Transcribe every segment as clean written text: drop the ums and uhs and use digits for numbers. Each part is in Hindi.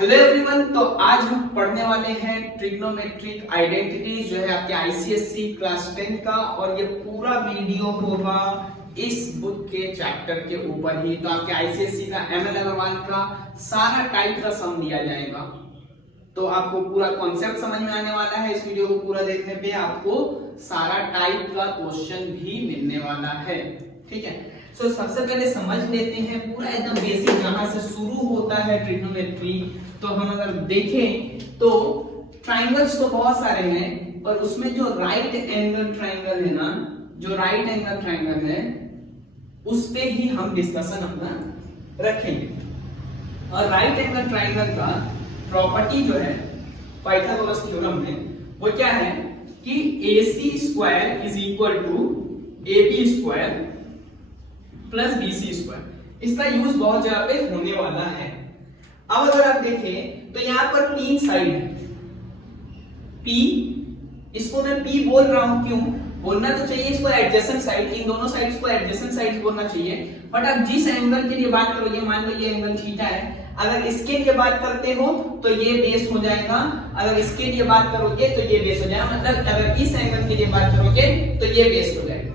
हेलो एवरीवन, तो आज हम पढ़ने वाले हैं ट्रिग्नोमेट्रिक आइडेंटिटीज जो है आपके आईसीएससी क्लास 10 का। और ये पूरा वीडियो होगा इस बुक के चैप्टर के ऊपर ही। तो आपके आईसीएससी का एमएल अग्रवाल का सारा टाइप का सम दिया जाएगा, तो आपको पूरा कॉन्सेप्ट समझ में आने वाला है। इस वीडियो को पूरा देखने पे आपको सारा टाइप का क्वेश्चन भी मिलने वाला है, ठीक है। तो सबसे पहले समझ लेते हैं पूरा एकदम बेसिक जहां से शुरू होता है ट्रिग्नोमेट्री। तो हम अगर देखें तो ट्राइंगल्स तो बहुत सारे हैं, पर उसमें जो राइट एंगल ट्राइंगल है ना, जो राइट एंगल ट्राइंगल है उस पे ही हम डिस्कशन अपना रखेंगे। और राइट एंगल ट्राइंगल का प्रॉपर्टी जो है पाइथागोरस थ्योरम में वो क्या है कि AC square is equal to AB square plus BC square. इसका यूज बहुत जगह पे होने वाला है। अब अगर आप देखें तो यहाँ पर तीन साइड है P, इसको मैं P बोल रहा हूं, क्यों बोलना तो चाहिए इसको एडजेसेंट साइड, इन दोनों साइड्स को एडजेसेंट साइड्स बोलना चाहिए। बट आप जिस एंगल के लिए बात करोगे, मान लो ये एंगल थीटा है, अगर इसके लिए बात करते हो तो ये बेस हो जाएगा, अगर इसके लिए बात करोगे तो ये बेस हो जाएगा। मतलब अगर इस एंगल के लिए बात करोगे तो ये बेस हो जाएगा।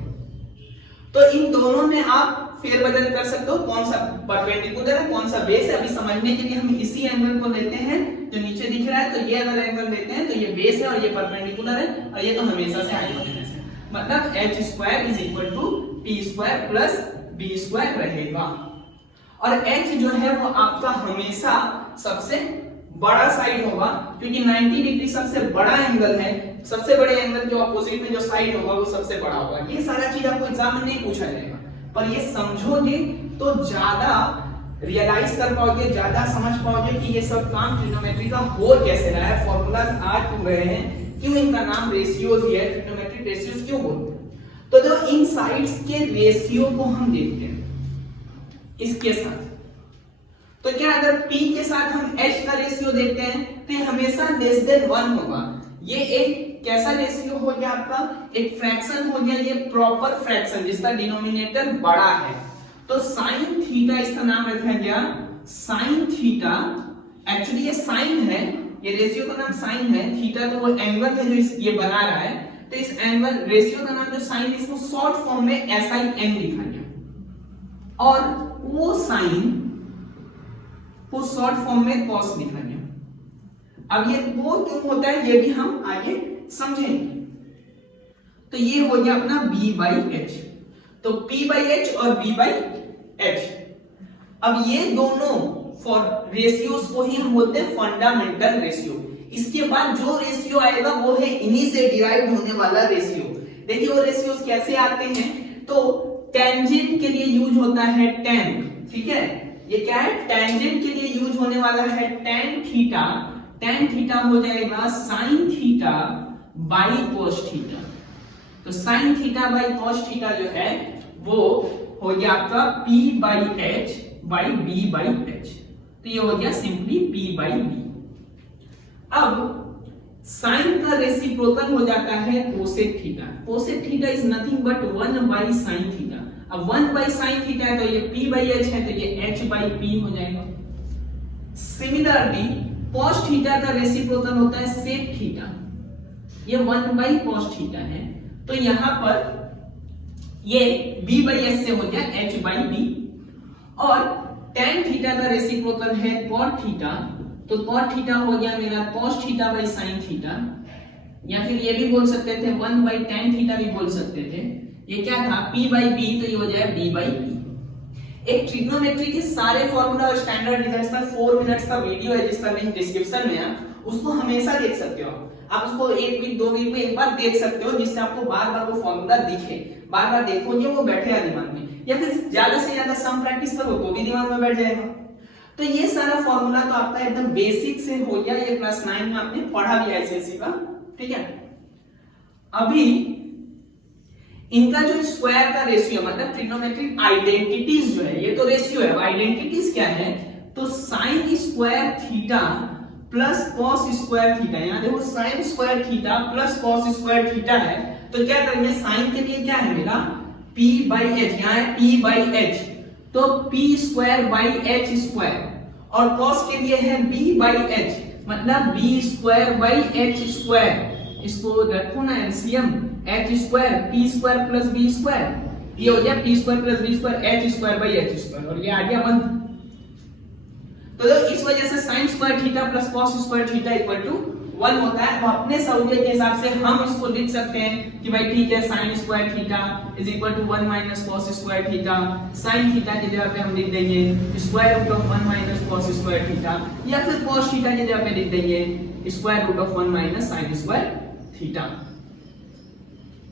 तो इन दोनों में आप फेरबदल कर सकते हो, कौन सा परपेंडिकुलर है कौन सा बेस है। अभी समझने के लिए हम इसी एंगल को लेते हैं जो नीचे दिख रहा है। तो ये अगर एंगल लेते हैं तो ये बेस है और ये परपेंडिकुलर है, और ये तो हमेशा से हाइपोटेनस है। मतलब h square is equal to p square plus b square रहेगा। और h जो है वो आपका हमेशा सबसे बड़ा साइड होगा, क्योंकि 90 डिग्री सबसे बड़ा एंगल है। सबसे बड़े एंगल के ऑपोजिट में जो साइड होगा वो सबसे बड़ा होगा। ये सारा चीज आपको एग्जाम में नहीं पूछा जाएगा, पर ये समझोगे तो ज्यादा रियलाइज कर पाओगे, ज्यादा समझ पाओगे कि ये सब काम ट्रिग्नोमेट्री का हो कैसे रहा है, फॉर्मूलाज आ क्यों रहे हैं, क्यों इनका नाम रेशियोज है, ट्रिग्नोमेट्रिक रेशियोज क्यों बोलते हैं। तो जब इन साइड्स के रेशियो को हम देखते हैं इसके साथ, तो क्या अगर P के साथ हम H का रेशियो देखते हैं तो ये हमेशा लेस देन 1 होगा। ये एक कैसा रेशियो हो गया आपका, एक फ्रैक्शन हो गया, ये प्रॉपर फ्रैक्शन जिसका डिनोमिनेटर बड़ा है। तो साइन थीटा इसका नाम रखा गया साइन थीटा। एक्चुअली ये साइन है, ये रेशियो का नाम साइन है, थीटा तो वो एंगल है जो ये बना रहा है। तो इस एंगल रेशियो का नाम जो साइन, इसको शॉर्ट फॉर्म में SIN लिखा गया, और वो साइन को शॉर्ट फॉर्म में कॉस लिखा गया। अब ये वो क्यों होता है ये भी हम आगे समझेंगे। तो ये हो गया अपना B/H। तो P/H और B/H, अब ये दोनों फॉर रेशियोज को ही हम बोलते हैं फंडामेंटल रेशियो। इसके बाद जो रेशियो आएगा वो है इन्हीं से डिराइव होने वाला रेशियो। देखिए वो रेशियोज कैसे आते हैं, तो टेंजेंट के लिए यूज होता है tan, ठीक है। ये क्या है, टेंजेंट के लिए यूज होने वाला है tan थीटा। tan थीटा हो जाएगा sin theta by cos theta. तो sin theta by cos theta जो है वो हो गया आपका P/H बाई B/H। तो ये हो गया सिंपली P/B। अब sin का रेसिप्रोकल हो जाता है cosec theta. cosec theta is nothing but 1/sin theta. अब 1/sin थीटा है तो ये P/H है, तो ये H/P हो जाएगा। सिमिलरली cos थीटा का रेसिप्रोकल होता है sec थीटा, ये 1/cos थीटा है, तो यहां पर ये B/S से हो गया H/B। और tan थीटा का रेसिप्रोकल है cot थीटा, तो cot थीटा हो गया मेरा cos theta by sin theta, या फिर ये भी बोल सकते थे 1/tan थीटा भी बोल सकते थे। ये क्या था P/B, तो ये हो जाए B/P। एक ट्रिग्नोमेट्री के सारे फॉर्मूला और स्टैंडर्ड रिजल्ट्स का 4 मिनट्स का वीडियो है जिसका लिंक डिस्क्रिप्शन में है, उसको हमेशा देख सकते हो आप उसको 1 वीक 2 वीक में एक बार देख सकते हो, जिससे आपको बार बार वो फॉर्मूला दिखे, बार बार देखोगे वो बैठेगा दिमाग में, या फिर ज्यादा से ज्यादा सम प्रैक्टिस करो तो भी दिमाग में बैठ जाएगा। तो ये सारा फॉर्मूला तो आपका एकदम बेसिक से हो गया, ये क्लास 9 में आपने पढ़ा भी आईसीएससी का, ठीक है। अभी इनका जो स्क्वायर का रेशियो, मतलब ट्रिग्नोमेट्रिक आइडेंटिटीज जो है, ये तो रेशियो है, आइडेंटिटीज क्या है, तो sign square theta plus cos square theta. यहां देखो sine square theta plus cos square theta है, तो क्या करेंगे, साइन के लिए क्या है मेरा P/H, यहाँ है P/H, तो P² बाई H², और cos के लिए है b by h, मतलब b square by h square. इसको रखो ना LCM, h square p square plus b square, ये हो गया p square plus b square h square by h square, और ये आ गया 1। तो इस वजह से sin square theta plus cos square theta equal to 1 होता है। तो अपने सहूलियत के हिसाब से हम इसको लिख सकते हैं कि भाई ठीक है sin square theta is equal to 1 minus cos square theta. sin theta की जगह पे हम लिख देंगे square root of 1 minus cos square theta, या फिर cos थीटा की जगह पे लिख देंगे square root of 1 minus sin square theta.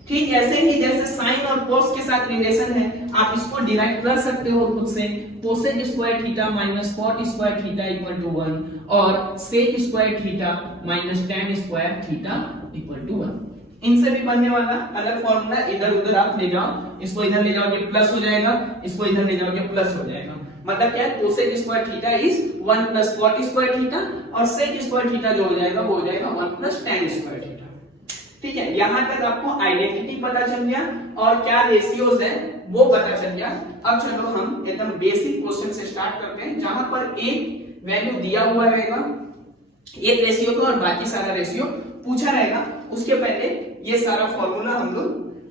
ठीक ऐसे ही जैसे sin और cos के साथ रिलेशन है, आप इसको डिराइव कर सकते हो खुद से। Cosec square theta minus cot square theta equal to 1 और sec square theta minus tan square theta equal to 1। इनसे भी बनने वाला अलग फॉर्मूला इधर उधर आप ले जाओ, इसको इधर ले जाओगे प्लस हो जाएगा, इसको इधर ले जाओगे प्लस हो जाएगा। मतलब क्या है, cosec square theta is 1 plus cot square theta और सेक स्क्वायर थीटा जो हो जाएगा वो हो जाएगा 1 प्लस tan स्क्वायर थीटा। ठीक है, यहां तक आपको आइडेंटिटी पता चल गया और क्या रेशियोज है वो पता चल गया। अब चलो हम एकदम बेसिक क्वेश्चन से स्टार्ट करते हैं, जहां पर एक वैल्यू दिया हुआ रहेगा एक रेशियो का और बाकी सारा रेशियो पूछा रहेगा। उसके पहले ये सारा फॉर्मूला हम लोग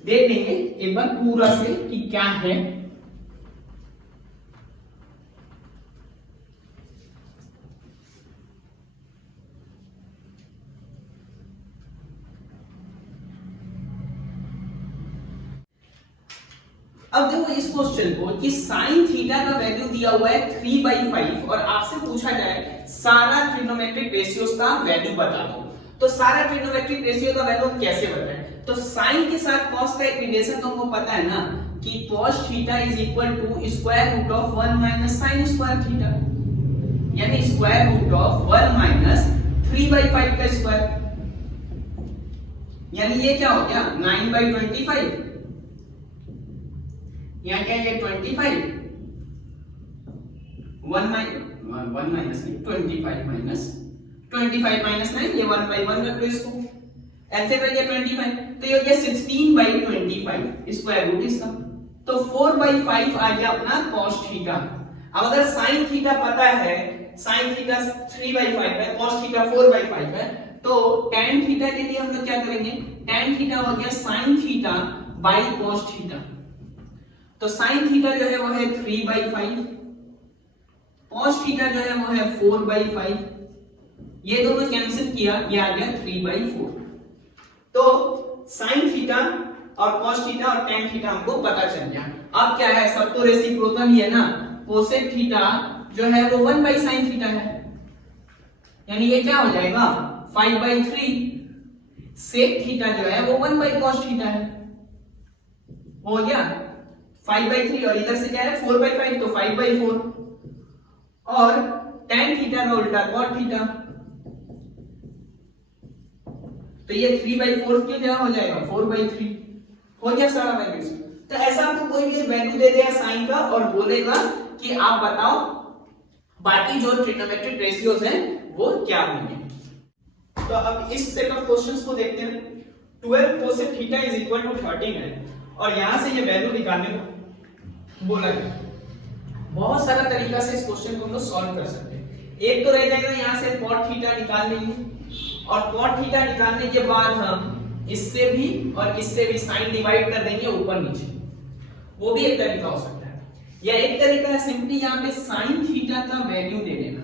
देख लेंगे एक बार पूरा से कि क्या है। अब देखो इस क्वेश्चन को कि sin थीटा का वैल्यू दिया हुआ है 3/5 और आपसे पूछा जाए सारा ट्रिग्नोमेट्रिक रेशियोज का वैल्यू बता दो। तो सारा ट्रिग्नोमेट्रिक रेशियो का वैल्यू कैसे बताएं? तो sin के साथ cos का एक रिलेशन तुमको पता है ना कि cos theta is equal to square root of 1 minus sin square theta, यानी स्क्वायर रूट ऑफ 1 माइनस 3/5 का स्क्वायर, यानी ये क्या हो गया 9/25। यहाँ क्या है 25, 1 माइनस 25 माइनस 25 माइनस 9, ये 1/1 रख लो इसको, ऐसे कर दिया 25, तो ये हो गया 16/25 स्क्वायर रूट इसका। तो 4/5 आ गया अपना cos थीटा। अब अगर sin थीटा पता है, sin थीटा 3/5 है, cos थीटा 4/5 है, तो tan थीटा के लिए हम लोग क्या करेंगे, tan थीटा हो गया sin theta by cos theta. तो sin थीटा जो है वो है 3/5, cos थीटा जो है वो है 4/5, ये दोनों कैंसिल किया, ये आ गया 3/4। तो sin थीटा और cos थीटा और tan थीटा हमको पता चल गया। अब क्या है, सब तो रेसिप्रोकल ही है ना, कोसेक थीटा जो है वो 1/sin थीटा है, यानी ये क्या हो जाएगा 5/3, सेक थीटा जो है वो 1/cos थीटा है, हो गया 5/3, और इधर से क्या है 4/5 तो 5/4, और tan थीटा का उल्टा cot थीटा, तो ये 3/4 की जगह हो जाएगा 4/3, हो गया सारा वैल्यूज। तो ऐसा आपको कोई भी वैल्यू दे देगा साइन का और बोलेगा कि आप बताओ बाकी जो ट्रिग्नोमेट्रिक रेशियोज हैं वो क्या होंगे। तो अब इस सेट ऑफ क्वेश्चंस को देखते हैं। 12 cosec theta is equal to 13 है और यहां से ये वैल्यू निकालने को बोला गया। बहुत सारा तरीका से इस क्वेश्चन को हम लोग सॉल्व कर सकते हैं। एक तो रह जाएगा यहां से cot थीटा निकाल लेंगे, और cot थीटा निकालने के बाद हम इससे भी और इससे भी साइन डिवाइड कर देंगे ऊपर नीचे, वो भी एक तरीका हो सकता है। या एक तरीका है सिंपली यहाँ पे sin थीटा का वैल्यू दे देना।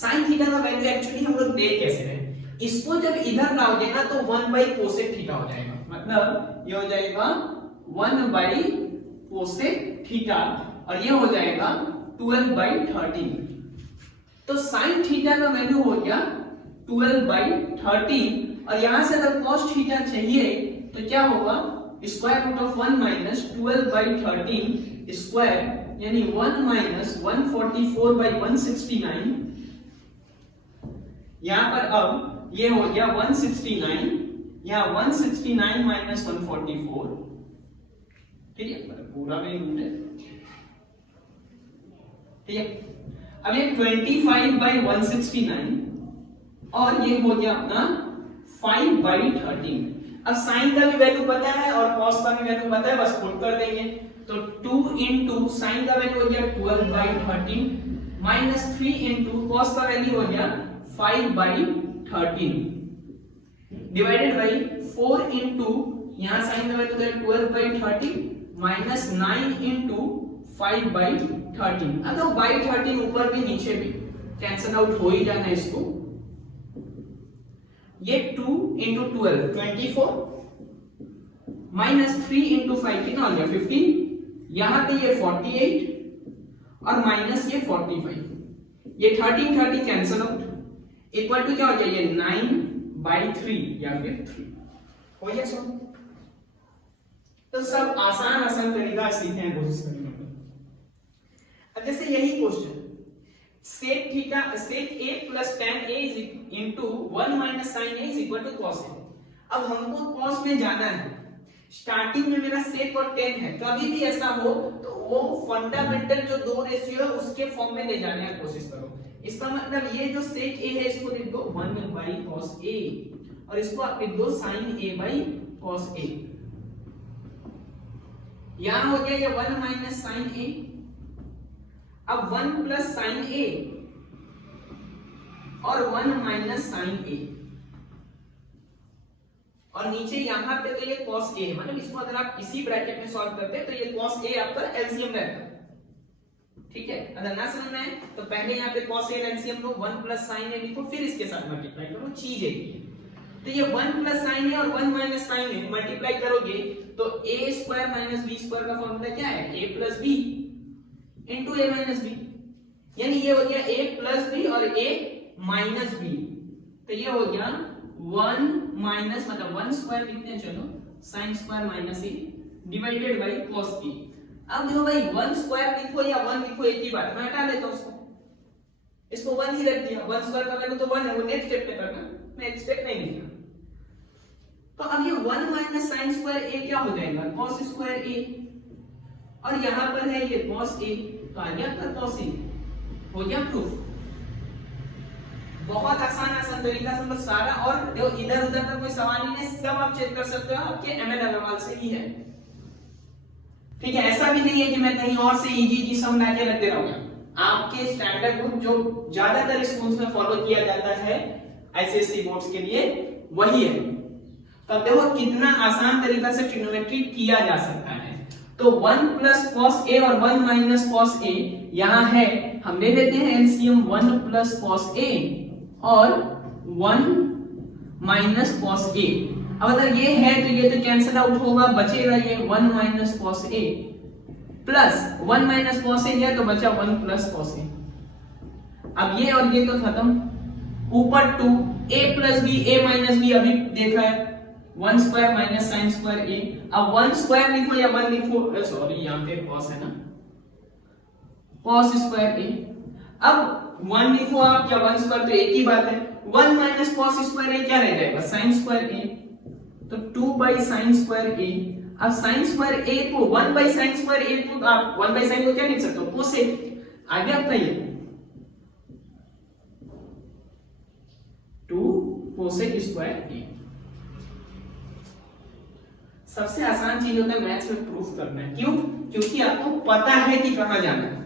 sin थीटा का वैल्यू एक्चुअली हम लोग देख कैसे रहे, इसको जब इधर लाओगे ना तो 1/कोसेक थीटा हो जाएगा, मतलब ये हो जाएगा 1/कोसेक थीटा और ये हो जाएगा 12/13। तो sin थीटा का वैल्यू हो गया 12/13, और यहां से अगर cos थीटा चाहिए तो क्या होगा, square root of 1 minus 12/13 square, यानी 1 माइनस 144/169। यहां पर अब ये हो गया 169, यहां 169 माइनस 144, ठीक है, पूरा में रूट है, ठीक है। अब ये 25/169 और ये हो गया अपना 5/13। अब साइन का भी वैल्यू पता है और कॉस का भी वैल्यू पता है, बस पुट कर देंगे। तो 2 into साइन का वैल्यू हो गया 12/13 -3 इंटू कॉस का वैल्यू हो गया 5/13 डिवाइडेड बाई 4 इंटू यहाँ साइन का वैल्यू है 12/13 माइनस 9 इंटू 5/13। अगर बाई 13 ऊपर भी नीचे भी कैंसिल आउट हो ही जाना है इसको। ये 2 इंटू 12 24 माइनस 3 इंटू 5 कितना हो गया 15। यहां पे ये 48 और माइनस ये 45, ये 13 कैंसिल आउट इक्वल टू क्या हो गया ये 9/3 या फिर 3 हो गया सब। तो सब आसान तरीका सीखने की कोशिश करेंगे। अब जैसे यही question sec theta sec a plus tan a is into 1 minus sin a is equal to cos a। अब हमको cos में जाना है, स्टार्टिंग में मेरा sec और tan है, कभी भी ऐसा हो तो वो फंडामेंटल जो दो रेशियो है उसके फॉर्म में ले जाने की कोशिश करो। इसका मतलब ये जो sec a है इसको लिख दो 1 cos a और इसको आप लिख दो sin a cos a। यहां हो गया ये 1 minus sin a, अब 1 प्लस साइन ए और 1 माइनस साइन ए और नीचे यहां पे तो ये cos a है, मतलब इसको अगर आप इसी ब्रैकेट में सॉल्व करते हैं तो ये cos a आपका एलसीएम रहता है। ठीक है, अगर ना समझ में आए तो पहले यहाँ पे cos a एलसीएम लो 1 प्लस साइन ए लिखो फिर इसके साथ मल्टीप्लाई करो, चीज एक ही है। तो ये 1 प्लस साइन ए और 1 माइनस साइन ए मल्टीप्लाई करोगे तो a square minus b square का फॉर्मूला क्या है a plus b into a minus B, यानी ये हो गया a प्लस बी और a माइनस बी। तो ये हो गया 1 माइनस मतलब 1 स्क्वायर लिखते हैं, चलो sine square minus a divided by cos a। अब देखो भाई 1 स्क्वायर लिखो या 1 लिखो एक ही बात, मैं हटा लेता हूं इसको 1 ही रख दिया। 1 स्क्वायर का वैल्यू तो 1 है, वो नेक्स्ट स्टेप पे करना, मैं एक स्टेप नहीं लिखा। तो अब ये 1 माइनस साइन स्क्वायर a क्या हो जाएगा cos स्क्वायर a और यहां पर है ये cos a, तो आ गया आपका cos a, हो गया प्रूफ। बहुत आसान तरीका से मतलब सारा, और देखो इधर उधर का कोई सवाल ही नहीं, सब आप चेक कर सकते हो आपके एमएल अग्रवाल से ही है। ठीक है, ऐसा भी नहीं है कि मैं कहीं और से इजी सम लाके रख दे रहा हूं। आपके स्टैंडर्ड बुक जो ज्यादातर स्कूल्स में फॉलो किया जाता है आईसीएसई बोर्ड्स के लिए वही है। तो अब देखो कितना आसान तरीका से ट्रिग्नोमेट्री किया जा सकता है। तो 1 प्लस cos a और 1 माइनस cos a यहां है, हम ले लेते हैं एलसीएम 1 प्लस cos a और 1 माइनस cos a। अब अगर ये है तो ये तो कैंसिल आउट होगा, बचेगा ये 1 minus cos a plus 1 minus cos a है तो बचा 1 प्लस cos a। अब ये और ये तो खत्म, ऊपर 2 a plus b a minus b अभी देखा है 1 square minus sign square a। अब 1 स्क्वायर लिखो या 1 लिखो, सॉरी यहां पे cos है ना, cos स्क्वायर a। अब 1 लिखो आप या 1 स्क्वायर तो एक ही बात है। 1 माइनस cos स्क्वायर a क्या रह जाएगा साइन स्क्वायर a, तो 2 बाई साइन स्क्वायर a। अब साइन स्क्वायर a को 1 बाई साइन स्क्वायर a को आप 1 बाई साइन को क्या लिख सकते हो कोसेक, आगे आपका ये 2 कोसेक स्क्वायर a। सबसे आसान चीज होता है मैथ्स में प्रूफ करना है, क्यों? क्योंकि आपको पता है कि कहां जाना है।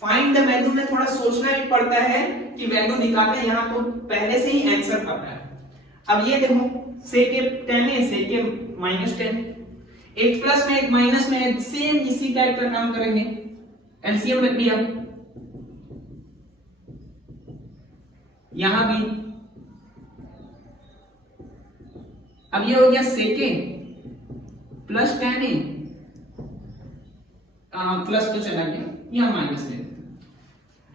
फाइंड द वैल्यू में थोड़ा सोचना भी पड़ता है कि वैल्यू निकालना है, यहां तो पहले से ही आंसर पता है। अब ये देखो sec a tan a sec a minus 10, एक प्लस में एक माइनस में एक, सेम इसी टाइप का काम करेंगे। एलसीएम रख दिया, यहां भी। अब ये हो गया sec a plus tan a, plus तो चला गया, यहां माइनस ले,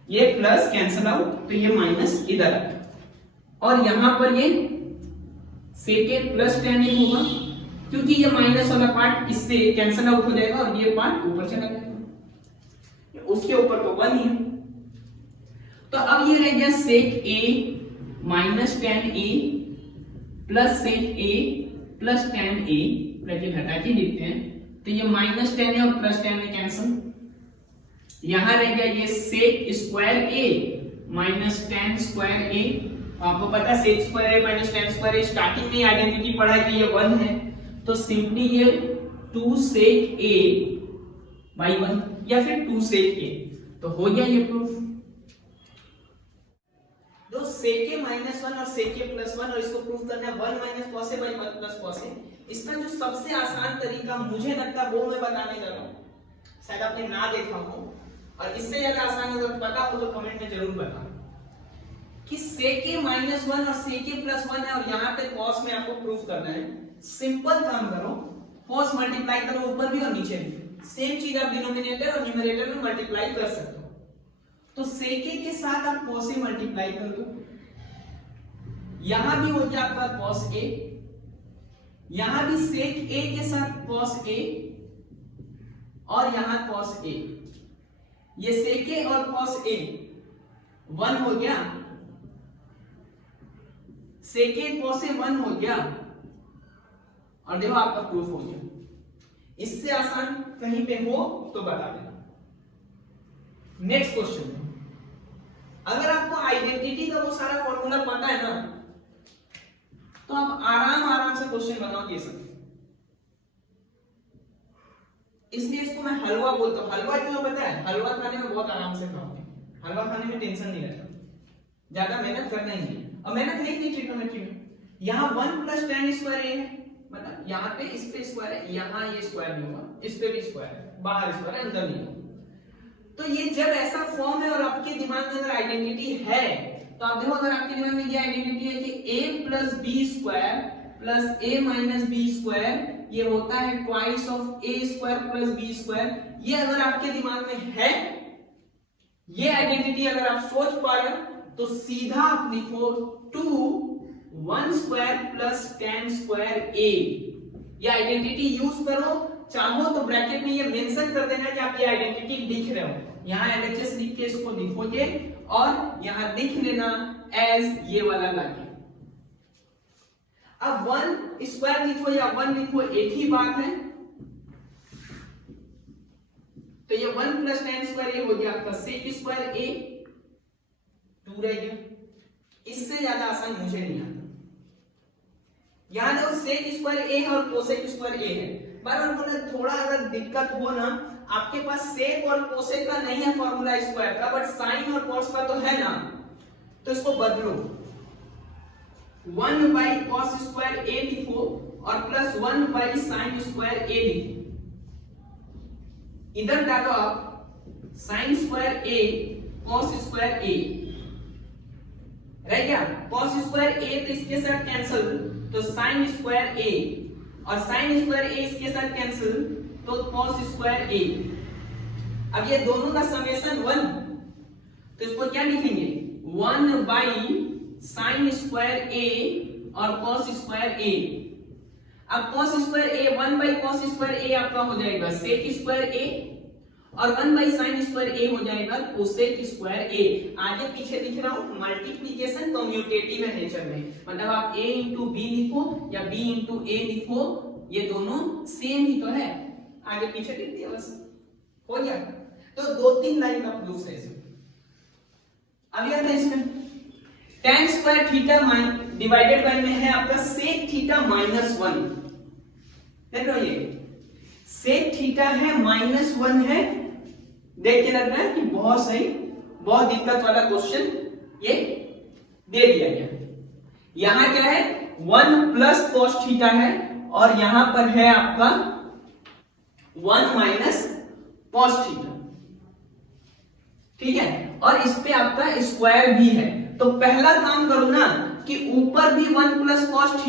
ये प्लस कैंसिल आउट तो ये माइनस इधर आ, और यहां पर ये sec a plus tan a होगा क्योंकि ये माइनस वाला पार्ट इससे कैंसिल आउट हो जाएगा और ये पार्ट ऊपर चला जाएगा, उसके ऊपर तो 1 ही है। तो अब ये रह गया sec a minus tan a plus sec a plus tan a, bracket हटा के लिखते हैं, तो ये माइनस tan a और प्लस tan a कैंसिल, यहां रह गया ये sec square a minus tan square a। आपको पता है sec square a minus tan square a starting में आइडेंटिटी पढ़ा कि ये 1 है, तो सिंपली ये 2 sec a बाई 1 या फिर 2 sec a। तो हो गया ये प्रूफ। जो सेके -1 और सेके +1 और इसको प्रूफ करना है 1 - cos A by 1 + cos A, इसका जो सबसे आसान तरीका मुझे लगता है वो मैं बताने जा रहा हूँ, शायद आपने ना देखा हो, और इससे ज्यादा आसान अगर पता हो तो कमेंट में जरूर बताना कि सेके -1 और सेके +1 है और यहाँ पे cos में आपको प्रूफ करना है। सिंपल काम करो, cos मल्टीप्लाई करो ऊपर भी और नीचे भी, सेम चीज आप डिनोमिनेटर और न्यूमरेटर में मल्टीप्लाई कर सकते हो। तो सेके के साथ आप cos A मल्टीप्लाई कर दो, यहां भी हो गया आपका cos A, यहां भी sec A के साथ cos A और यहां cos A, ये sec A और cos A 1 हो गया, sec A cos A 1 हो गया, और देखो आपका प्रूफ हो गया। इससे आसान कहीं पे हो तो बता देना। नेक्स्ट क्वेश्चन, अगर आपको आइडेंटिटी का वो सारा फॉर्मूला पता है ना, तो आप आराम से क्वेश्चन बनाओ ये सब। इसलिए इसको मैं हलवा बोलता हूं। हलवा क्यों पता है? हलवा खाने में बहुत आराम से खाओगे, हलवा खाने में टेंशन नहीं रहता, ज्यादा मेहनत करना ही नहीं, और मेहनत है ही नहीं ट्रिग्नोमेट्री में। यहाँ 1 + tan स्क्वायर a है, मतलब यहाँ पे इस पे स्क्वायर है, यहाँ ये स्क्वायर नहीं होगा, इस पे भी स्क्वायर है, बाहर स्क्वायर है, अंदर नहीं होगा। तो ये जब ऐसा फॉर्म है और आपके दिमाग में अगर आइडेंटिटी है, तो आप देखो अगर आपके दिमाग में ये आइडेंटिटी है कि a + b² + a - b², ये होता है ट्वाइस ऑफ a² + b², ये अगर आपके दिमाग में है, ये आइडेंटिटी अगर आप सोच पा रहे हो, तो सीधा आप लिखो 2 1² + tan² a। ये आइडेंटिटी यूज करो, चाहो तो ब्रैकेट में ये मेंशन कर देना कि आप ये आइडेंटिटी लिख रहे हो, यहाँ LHS लिख के इसको लिखोगे और यहाँ लिख लेना एज ये वाला लाके। अब 1² लिखो या 1 लिखो एक ही बात है, तो ये 1 + tan² a हो गया आपका sec² a, 2 रह गया। इससे ज्यादा आसान मुझे नहीं आता। यहाँ देखो sec² a है और cosec² a है, बार बोले थोड़ा अगर दिक्कत हो ना, आपके पास सेक और कोसेक का नहीं है फॉर्मूला स्क्वायर का, बट साइन और कॉस का तो है ना, तो इसको बदलो, 1/cos² a लिखो और +1/sin² a लिखो। इधर डालो आप sin² a cos² a, रह गया cos² a, तो इसके साथ कैंसिल, तो sin² a, और sin² a इसके साथ कैंसिल, तो cos² a। अब ये दोनों का समेशन 1, तो इसको क्या लिखेंगे 1/sin² a और cos² a। अब cos² a 1/cos² a आपका हो जाएगा sec² a, और 1/sin² a हो जाएगा cosec² a। आगे पीछे लिख रहा हूं, मल्टीप्लिकेशन कम्यूटेटिव है नेचर में, मतलब आप a × b लिखो या b × a लिखो, ये दोनों सेम ही तो है, आगे पीछे लिख दिया बस, हो गया। तो 2-3 लाइन का प्रूफ है इसमें। अभी आता है इसमें tan² डिवाइडेड बाय में है आपका sec θ -1। देख लो ये sec θ है -1 है, देख के लग रहा है कि बहुत सही, बहुत दिक्कत वाला क्वेश्चन ये दे दिया गया। यहां क्या है 1 + cos θ है, और यहां पर है आपका 1 - cos θ, ठीक है, और इस पे आपका स्क्वायर भी है। तो पहला काम करो ना कि ऊपर भी 1 + cos θ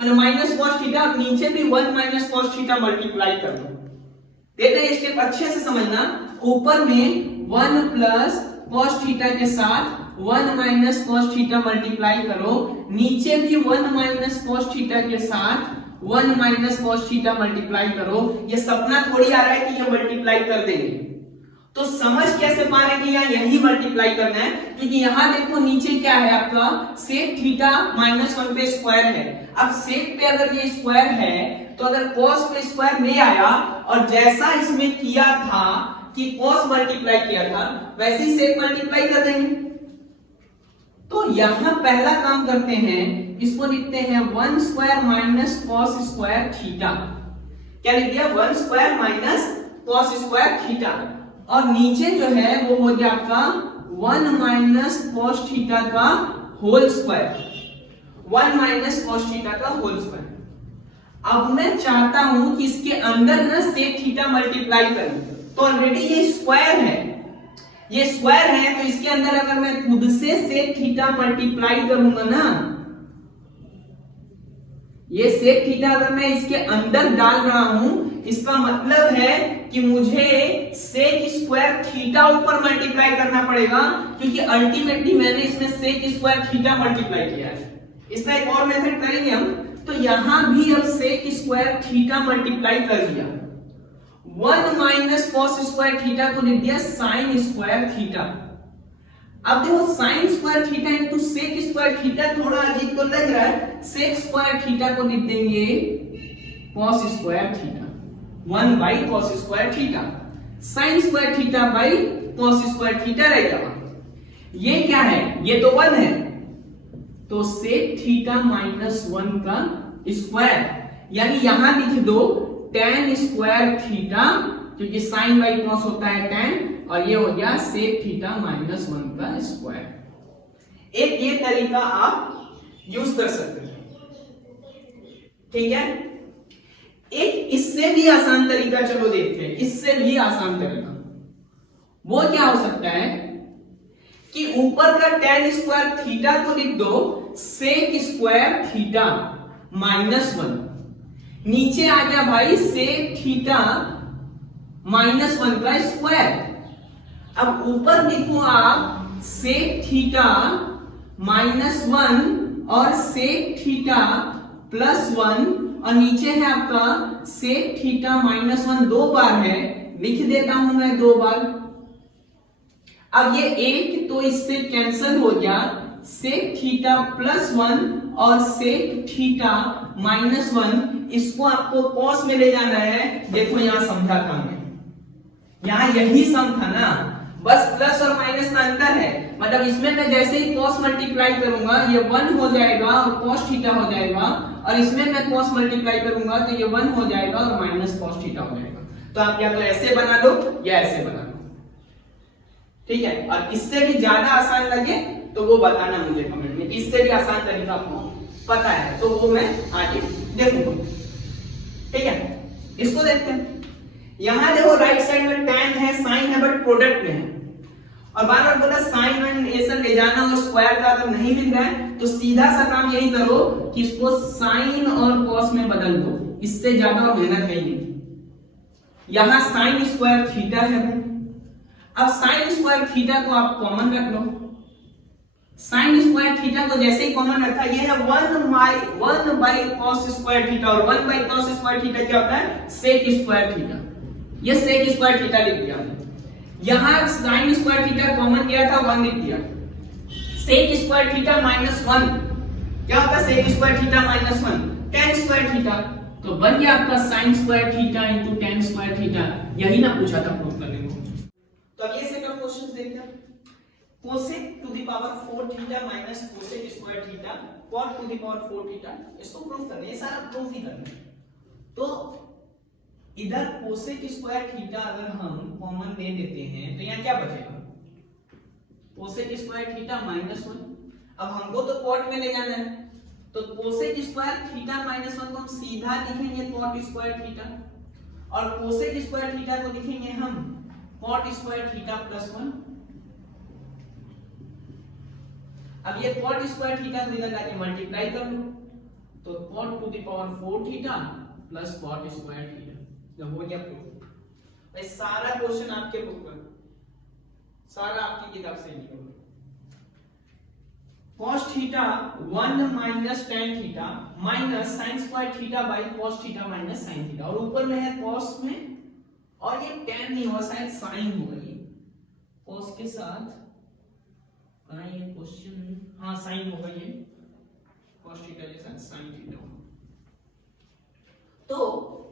मतलब -cos θ, अब नीचे भी 1 - cos θ मल्टीप्लाई कर दो। देखना ये स्टेप अच्छे से समझना, ऊपर में 1 + cos θ के साथ 1 - cos θ मल्टीप्लाई करो, नीचे भी 1 - cos θ के साथ 1 - cos θ मल्टीप्लाई करो। ये सपना थोड़ी आ रहा है कि ये मल्टीप्लाई कर देंगे, तो समझ कैसे पा रहे कि यही मल्टीप्लाई करना है, क्योंकि यहां देखो नीचे क्या है आपका sec θ -1 पे स्क्वायर है। अब sec पे अगर ये स्क्वायर है, तो अगर cos पे स्क्वायर ले आया और जैसा इसमें किया था कि cos मल्टीप्लाई किया था, वैसे ही sec मल्टीप्लाई कर देंगे। तो यहां पहला काम करते हैं, इसको लिखते हैं 1² - cos² θ। क्या लिख दिया 1² - cos² θ, और नीचे जो है वो हो गया आपका 1 माइनस कॉस थीटा का whole square, 1 minus cos theta का होल स्क्वायर। अब मैं चाहता हूं कि इसके अंदर ना सेक थीटा मल्टीप्लाई करूं, तो ऑलरेडी ये स्क्वायर है, ये स्क्वायर है, तो इसके अंदर अगर मैं खुद से सेक थीटा मल्टीप्लाई करूंगा ना, ये सेक थीटा अगर मैं इसके अंदर डाल रहा हूं, इसका मतलब है कि मुझे सेक स्क्वायर थीटा ऊपर मल्टीप्लाई करना पड़ेगा, क्योंकि अल्टीमेटली मैंने इसमें सेक स्क्वायर थीटा मल्टीप्लाई किया है। इसका एक और मेथड करेंगे हम, तो यहां भी अब सेक स्क्वायर थीटा मल्टीप्लाई कर दिया, 1 माइनस कॉस स्क्वायर थीटा को लिख दिया साइन स्क्वायर थीटा। अब देखो sine square theta into sec square theta थोड़ा अजीब तो लग रहा है, सेक स्क्वायर थीटा को लिख देंगे cos square theta, 1 by cos square theta, sign square theta by cos square theta रहेगा। ये क्या है, ये तो 1 है, तो सेक थीटा माइनस 1 का स्क्वायर, यानी यहां लिख दो tan स्क्वायर थीटा, क्योंकि साइन बाई कॉस होता है tan, और ये हो गया सेक थीटा माइनस 1 का स्क्वायर। एक ये तरीका आप यूज कर सकते हैं, ठीक है। एक इससे भी आसान तरीका चलो देखते हैं, इससे भी आसान तरीका वो क्या हो सकता है कि ऊपर का tan स्क्वायर थीटा को लिख दो सेक स्क्वायर थीटा माइनस 1, नीचे आ गया भाई सेक थीटा माइनस 1 का स्क्वायर। अब ऊपर लिखो आप सेक थीटा माइनस 1 और सेक थीटा प्लस 1, और नीचे है आपका सेक थीटा माइनस 1 दो बार है, लिख देता हूं मैं 2 बार। अब ये एक तो इससे कैंसिल हो गया, सेक थीटा प्लस 1 और सेक थीटा माइनस 1, इसको आपको कॉस में ले जाना है। देखो यहां समझा था मैं, यहां यही सम था ना, बस प्लस और माइनस का अंतर है। मतलब इसमें मैं जैसे ही कॉस मल्टीप्लाई करूंगा ये 1 हो जाएगा और कॉस थीटा हो जाएगा, और इसमें मैं कॉस मल्टीप्लाई करूंगा तो ये 1 हो जाएगा और माइनस कॉस थीटा हो जाएगा। तो आप या तो ऐसे बना लो या ऐसे बना लो, ठीक है। और इससे भी ज्यादा आसान लगे तो वो बताना मुझे कमेंट में, इससे भी आसान तरीका आपको पता है तो वो मैं आगे देखूंगा, ठीक है। इसको देखते हैं। यहां देखो राइट साइड में tan है, साइन है, बट प्रोडक्ट में है, और बार बार बोला साइन एंड ये सब ले जाना और स्क्वायर का अगर नहीं मिल रहा है तो सीधा सा काम यही करो कि इसको साइन और कॉस में बदल दो, इससे ज्यादा और मेहनत है नहीं। यहां साइन स्क्वायर थीटा है, अब साइन स्क्वायर थीटा को आप कॉमन रख लो। साइन स्क्वायर थीटा को जैसे ही कॉमन रखा, ये है 1 बाई कॉस स्क्वायर थीटा, और 1 बाई कॉस स्क्वायर थीटा क्या होता है, सेक स्क्वायर थीटा। ये सेक स्क्वायर थीटा लिख दिया। यहां साइन स्क्वायर थीटा कॉमन किया था, 1 लिख दिया। सेक स्क्वायर थीटा माइनस 1 क्या होता है, sec square theta minus 1 tan square theta, तो बन गया आपका sine square theta into tan square theta. यही ना पूछा था प्रूफ करने को। तो अब ये सेट ऑफ क्वेश्चंस देखते हैं। Cosec to the power 4 theta minus cosec square theta cot to the power 4 theta, इसको प्रूफ करना है, ये सारा प्रूफ ही करना है। तो इधर कोसेक स्क्वायर थीटा अगर हम कॉमन ले लेते हैं तो यहाँ क्या बचेगा, कोसेक स्क्वायर थीटा माइनस 1। अब हमको तो कॉट में ले जाना है, तो कोसेक स्क्वायर थीटा माइनस 1 को हम सीधा लिखेंगे कॉट स्क्वायर थीटा, और कोसेक स्क्वायर थीटा को लिखेंगे हम कॉट स्क्वायर थीटा प्लस 1। अब ये कॉट स्क्वायर थीटा को इधर लाके मल्टीप्लाई कर लो, तो cot to the power 4 theta plus cot square theta, जब हो गया प्रूफ। भाई सारा क्वेश्चन आपके बुक में, सारा आपकी किताब से लिखा हुआ। cos theta 1 minus tan theta minus sin square theta by cos theta minus sin theta, और ऊपर में है cos में, और ये tan नहीं होगा, शायद sin होगा। ये cos के साथ ये क्वेश्चन, हाँ sin होगा, ये cos थीटा के साथ sin थीटा होगा। तो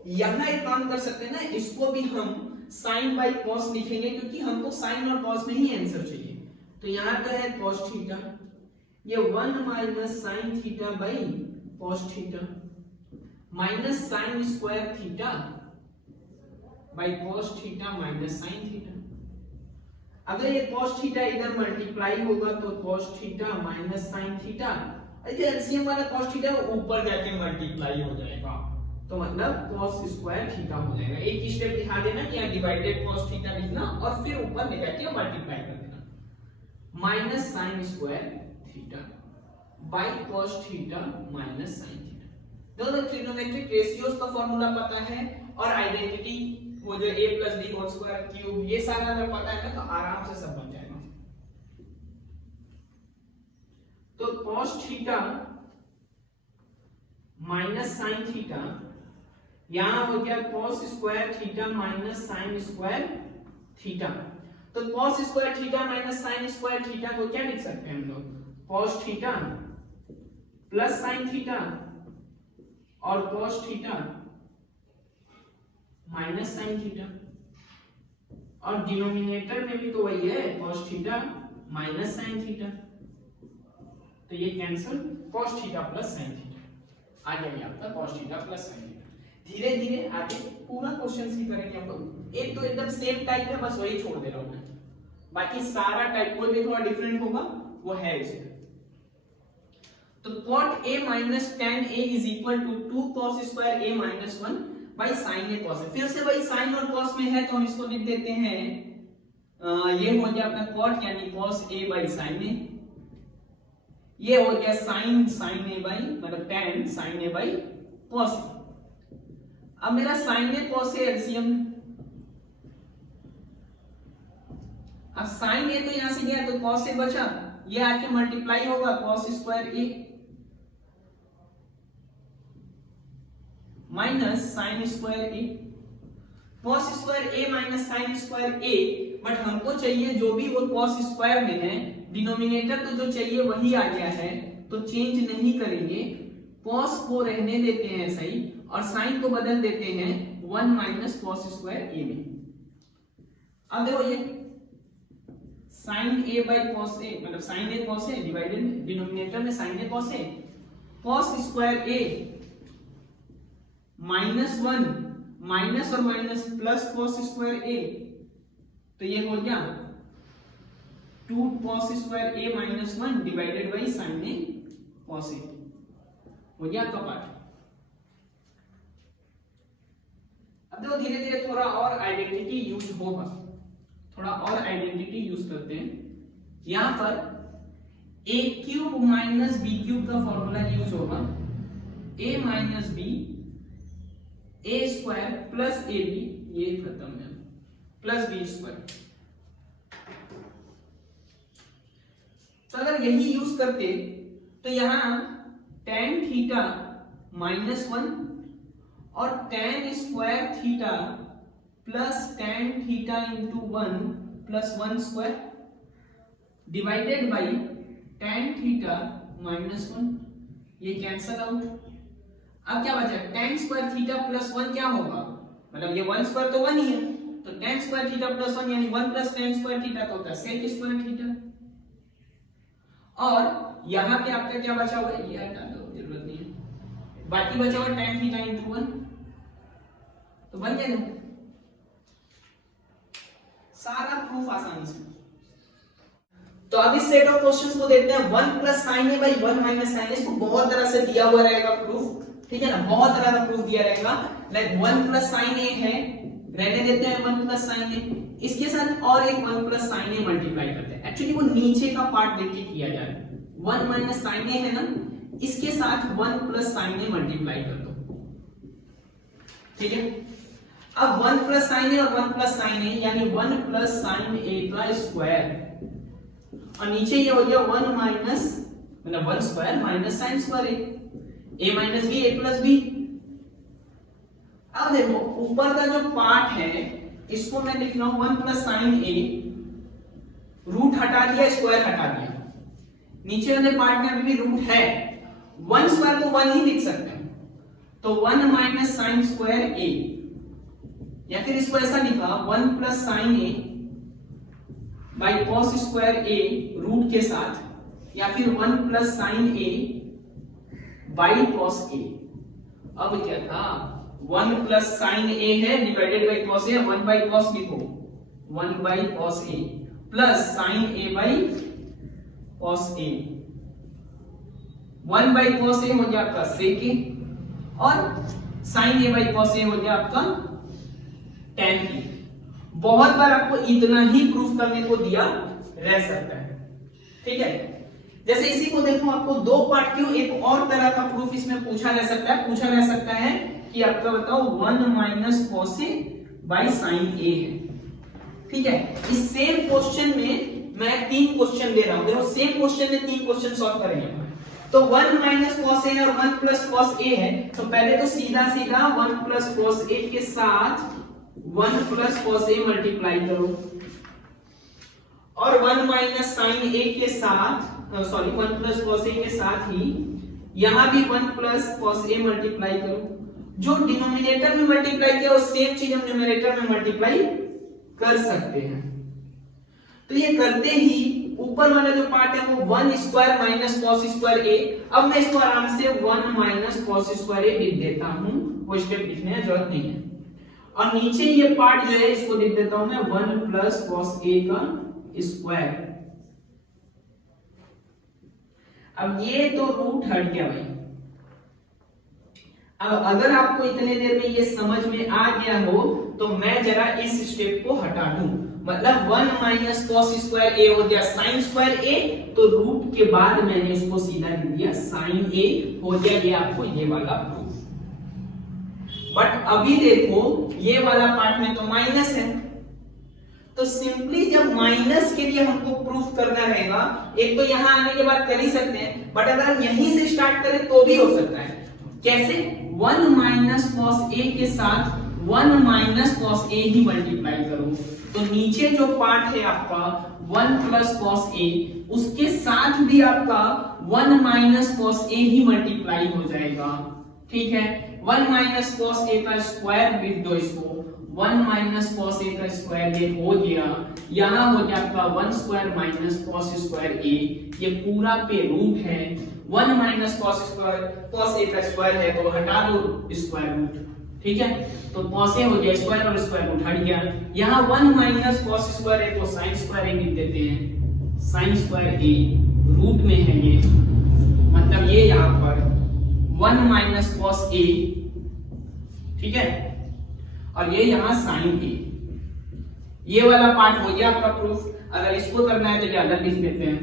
यहां एक काम कर सकते हैं ना, इसको भी हम sin बाई cos लिखेंगे, क्योंकि हमको sin और cos में ही आंसर चाहिए। तो यहां तो है cos थीटा, ये 1 minus sin theta by cos theta minus sin square theta by cos theta minus sin theta. अगर ये cos थीटा इधर मल्टीप्लाई होगा तो cos theta minus sin theta, ये एलसीएम वाला cos थीटा ऊपर जाके मल्टीप्लाई हो जाएगा, तो मतलब cos स्क्वायर थीटा हो जाएगा। एक ही स्टेप दिखा देना कि यहाँ डिवाइडेड cos थीटा लिखना और फिर ऊपर लेकर के मल्टीप्लाई कर देना, minus sin square theta by cos theta minus sin theta. दोनों ट्रिग्नोमेट्रिक रेशियोज का फॉर्मूला पता है और आइडेंटिटी वो जो a plus b whole square cube ये सारा अगर पता है ना तो आराम से सब बन जाएगा। तो cos theta minus sin theta, यहां हो गया cos square theta minus sin square theta. तो cos square theta minus sin square theta को क्या लिख सकते हैं हम लोग, cos theta plus sin theta और cos theta minus sin theta, और डिनोमिनेटर में भी तो वही है cos theta minus sin theta, तो ये cancel, cos theta plus sin theta आ गया आपका cos theta plus sin theta. धीरे धीरे आगे पूरा क्वेश्चन ही करेंगे हम लोग। एक तो एकदम सेम टाइप है, बस वही छोड़ दे रहा हूं मैं, बाकी सारा टाइप कोई भी थोड़ा डिफरेंट होगा वो है इसमें। तो cot a minus tan a is equal to 2 cos square a minus 1 by sin a cos a। फिर से भाई sin और cos में है तो हम इसको लिख देते हैं, ये हो गया अपना cot यानी cos a by sin a, ये हो गया sin a by मतलब tan sin a by cos a। अब मेरा sin a cos a LCM, अब sin a तो यहां से गया तो cos a बचा, ये आके मल्टीप्लाई होगा cos square a minus sin square a, cos square a minus sin square a, but हमको चाहिए जो भी वो cos स्क्वायर में है, डिनोमिनेटर तो जो चाहिए वही आ गया है, तो चेंज नहीं करेंगे, cos को रहने देते हैं सही और sin को बदल देते हैं 1 माइनस cos स्क्वायर a में। अब देखो ये sin a by cos a मतलब sin a cos a divided denominator में sin a cos a, cos square a minus 1 minus और minus plus cos square a, तो ये हो गया 2 cos square a minus 1 divided by sin a cos a, हो गया आपका पार्ट। अब देखो धीरे धीरे थोड़ा और आइडेंटिटी यूज होगा, थोड़ा और आइडेंटिटी यूज करते हैं। यहां पर a cube minus b cube का फॉर्मूला यूज होगा, a minus b a square plus ab, ये खत्म है, प्लस b स्क्वायर। तो अगर यही यूज करते तो यहां tan थीटा माइनस 1 और tan square theta plus tan theta into 1 plus 1 square divided by tan theta minus 1, ये कैंसल आउट। अब क्या बचा, tan स्क्वायर थीटा प्लस 1 क्या होगा, मतलब ये 1 स्क्वायर तो 1 ही है, तो tan स्क्वायर थीटा प्लस 1 यानी 1 प्लस tan स्क्वायर थीटा तो होता है sec स्क्वायर थीटा। और यहां पे आपका क्या बचा हुआ है, ये हटा दो, जरूरत नहीं है, बाकी बचा हुआ tan थीटा इंटू 1, तो बन गया ना सारा प्रूफ आसानी से। तो अब इस सेट ऑफ क्वेश्चंस को देखते हैं, 1 plus sin a by 1 minus sin a, इसको बहुत तरह से दिया हुआ रहेगा प्रूफ, ठीक है ना, बहुत तरह का प्रूफ दिया रहेगा। लाइक 1 प्लस sin a है, रहने देते हैं 1 प्लस sin a, इसके साथ और एक 1 प्लस sin a मल्टीप्लाई करते हैं। एक्चुअली वो नीचे का पार्ट देख के किया जाए, 1 माइनस sin a है ना, इसके साथ 1 प्लस sin a मल्टीप्लाई कर दो, ठीक है। अब 1 प्लस sin a और 1 प्लस sin a यानी 1 प्लस sin a का स्क्वायर, और नीचे ये हो गया 1 माइनस मतलब 1 square minus sin square a minus b a plus b। अब देखो ऊपर का जो पार्ट है इसको मैं लिख रहा हूं 1 प्लस sin a, रूट हटा दिया स्क्वायर हटा दिया, नीचे वाले पार्ट में अभी भी रूट है, 1 स्क्वायर को 1 ही लिख सकते हैं, तो 1 माइनस sin स्क्वायर a, या फिर इसको ऐसा लिखा 1 plus sin a by cos square a root के साथ, या फिर 1 plus sin a by cos a। अब क्या था, 1 प्लस sin a है divided by cos a, 1 by cos लिखो, 1 by cos a, plus sine A by cos A, 1 by cos A हो गया आपका सेक ए, और sine A by cos A हो गया आपका tan ए। बहुत बार आपको इतना ही प्रूफ करने को दिया रह सकता है, ठीक है। जैसे इसी को देखो, आपको दो पार्ट क्यों, एक और तरह का प्रूफ इसमें पूछा जा सकता है। पूछा जा सकता है कि आपका बताओ 1 minus cos A by sine A है, ठीक है। इस सेम क्वेश्चन में मैं 3 क्वेश्चन दे रहा हूं, देखो सेम क्वेश्चन में 3 क्वेश्चन सॉल्व करेंगे। तो 1 माइनस कॉस ए और 1 प्लस कॉस ए है, तो पहले तो सीधा सीधा 1 प्लस कॉस ए के साथ 1 प्लस कॉस ए मल्टीप्लाई करो, और 1 माइनस साइन ए के साथ 1 प्लस कॉस ए के साथ ही यहां भी 1 प्लस कॉस ए मल्टीप्लाई करो। जो डिनोमिनेटर में मल्टीप्लाई किया वो सेम चीज हम न्यूमरेटर में मल्टीप्लाई कर सकते हैं। तो ये करते ही ऊपर वाला जो पार्ट है वो 1 स्क्वायर माइनस कॉस स्क्वायर ए, अब मैं इसको आराम से 1 माइनस कॉस स्क्वायर ए लिख देता हूं, वो स्टेप लिखने की जरूरत नहीं है। और नीचे ये पार्ट जो है इसको लिख देता हूं मैं 1 प्लस कॉस ए का स्क्वायर। अब ये तो रूट हट गया भाई। अब अगर आपको इतने देर में ये समझ में आ गया हो तो मैं जरा इस स्टेप को हटा दूं, मतलब 1 माइनस कॉस स्क्वायर ए हो गया साइन स्क्वायर ए, तो रूट के बाद मैंने इसको सीधा लिख दिया साइन ए हो गया, ये आपको ये वाला प्रूफ। बट अभी देखो ये वाला पार्ट में तो माइनस है, तो सिंपली जब माइनस के लिए हमको प्रूफ करना रहेगा, एक तो यहां आने के बाद कर ही सकते हैं, बट अगर हम यहीं से स्टार्ट करें तो भी हो सकता है। कैसे? 1 माइनस कॉस ए के साथ 1 माइनस कॉस ए ही मल्टीप्लाई करो, तो नीचे जो पार्ट है आपका 1 प्लस कॉस ए, उसके साथ भी आपका 1 माइनस कॉस ए ही मल्टीप्लाई हो जाएगा, ठीक है। 1 माइनस कॉस ए का स्क्वायर लिख दो इसको, 1 माइनस कॉस ए का स्क्वायर ये हो गया, यहां हो गया आपका 1 स्क्वायर माइनस कॉस स्क्वायर ए, ये पूरा पे रूट है। 1 minus cos square cos A का स्क्वायर है तो हटा दो स्क्वायर रूट, ठीक है। तो कॉस ए हो गया स्क्वायर और स्क्वायर रूट हट गया। यहां 1 माइनस कॉस स्क्वायर है तो साइन स्क्वायर ए लिख देते हैं, साइन स्क्वायर ए रूट में है ये, मतलब ये यहां पर 1 माइनस कॉस ए, ठीक है, और ये यहां साइन ए। ये वाला पार्ट हो गया आपका प्रूफ। अगर इसको करना है तो ये अलग लिख देते हैं,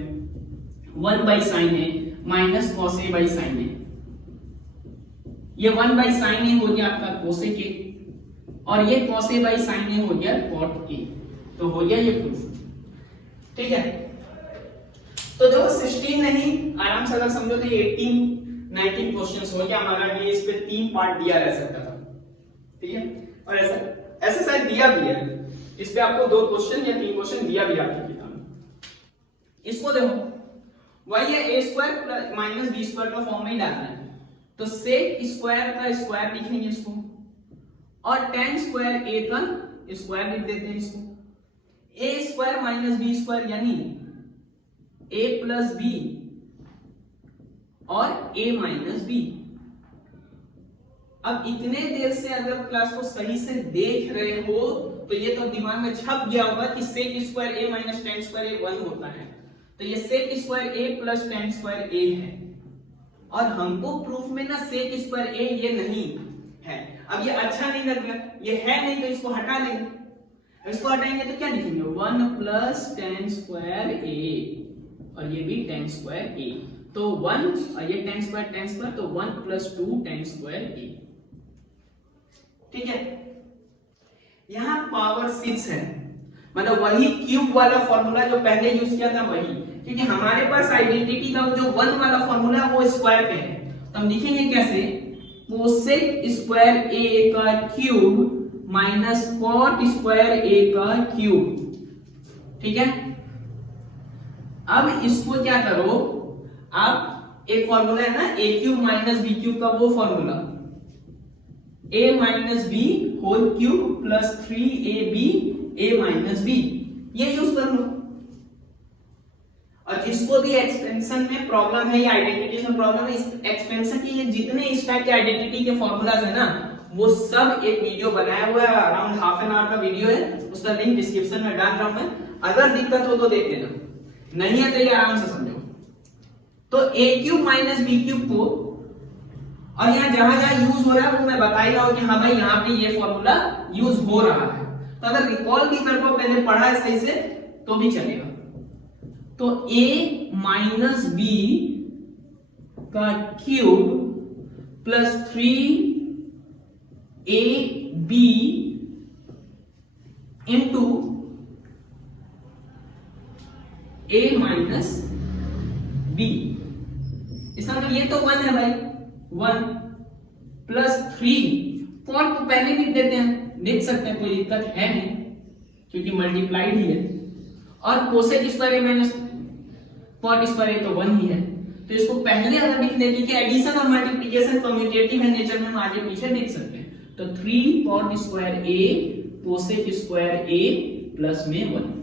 1 by sine A minus cos A by sine A. ये 1 बाई साइन ए हो गया आपका कोसेक ए, और ये कॉस ए बाई साइन ए हो गया कॉट ए, तो हो गया ये प्रूफ, ठीक है। तो जो 16 नहीं, आराम से अगर समझो तो 18-19 क्वेश्चंस हो गया हमारा। ये इस पे 3 पार्ट दिया रह सकता था, ठीक है, और ऐसा शायद दिया भी है, इस पे आपको 2 क्वेश्चन या 3 क्वेश्चन दिया भी आपकी किताब में। इसको देखो, वही है a square minus B square का फॉर्म में ही डालना है, तो सेक स्क्वायर का स्क्वायर लिखेंगे इसको, और tan स्क्वायर a का स्क्वायर लिख देते हैं इसको। a square minus B square यानी a प्लस बी और a माइनस बी। अब इतने देर से अगर क्लास को सही से देख रहे हो तो ये तो दिमाग में छप गया होगा कि sec square a minus tan square a 1 होता है, तो ये sec square a plus tan square a है, और हमको प्रूफ में ना सेक स्क्वायर a ये नहीं है। अब ये अच्छा नहीं लग रहा, ये है नहीं, तो इसको हटा देंगे। इसको हटाएंगे तो क्या लिखेंगे, 1 प्लस tan स्क्वायर a, और ये भी tan स्क्वायर a, तो 1 और ये tan स्क्वायर, तो 1 प्लस 2 tan स्क्वायर a, ठीक है। यहां पावर 6 है, मतलब वही क्यूब वाला फॉर्मूला जो पहले यूज किया था वही, क्योंकि हमारे पास आइडेंटिटी का जो 1 वाला फॉर्मूला है वो स्क्वायर पे है, तो हम लिखेंगे कैसे, कोसेक स्क्वायर a का cube minus cot square a का क्यूब, ठीक है। अब इसको क्या करो, आप एक फॉर्मूला है ना a cube minus b cube का, वो formula a minus b whole cube plus 3ab a minus b, ये यूज कर लो। और जिसको भी एक्सपेंशन में प्रॉब्लम है या आइडेंटिटी में प्रॉब्लम है, एक्सपेंशन की ये जितने इस टाइप के आइडेंटिटी के फॉर्मूलाज है ना, वो सब एक वीडियो बनाया हुआ है, अराउंड हाफ एन आवर का वीडियो है, उसका लिंक डिस्क्रिप्शन में डाल रहा हूं मैं, अगर दिक्कत हो तो देख लेना, नहीं है तो ये आराम से समझो। तो a cube minus b cube को, और यहाँ जहां जहां यूज हो रहा है वो मैं बता ही रहा हूं कि हाँ भाई यहाँ पे ये फॉर्मूला यूज हो रहा है, तो अगर रिकॉल भी कर पाओ, पहले पढ़ा है सही से तो भी चलेगा। तो a माइनस बी का cube plus 3ab into a minus b, इसका मतलब ये तो 1 है भाई, 1 प्लस 3, पॉइंट तो पहले लिख देते हैं, लिख सकते हैं, कोई दिक्कत है नहीं क्योंकि मल्टीप्लाइड ही है, और कोसेक स्क्वायर ए माइनस कॉट स्क्वायर ए तो 1 ही है, तो इसको पहले अगर लिखने की एडिशन और मल्टीप्लिकेशन कम्यूटेटिव है नेचर में, हम आगे पीछे लिख सकते हैं। तो 3 कॉट स्क्वायर ए कोसेक स्क्वायर ए प्लस में 1।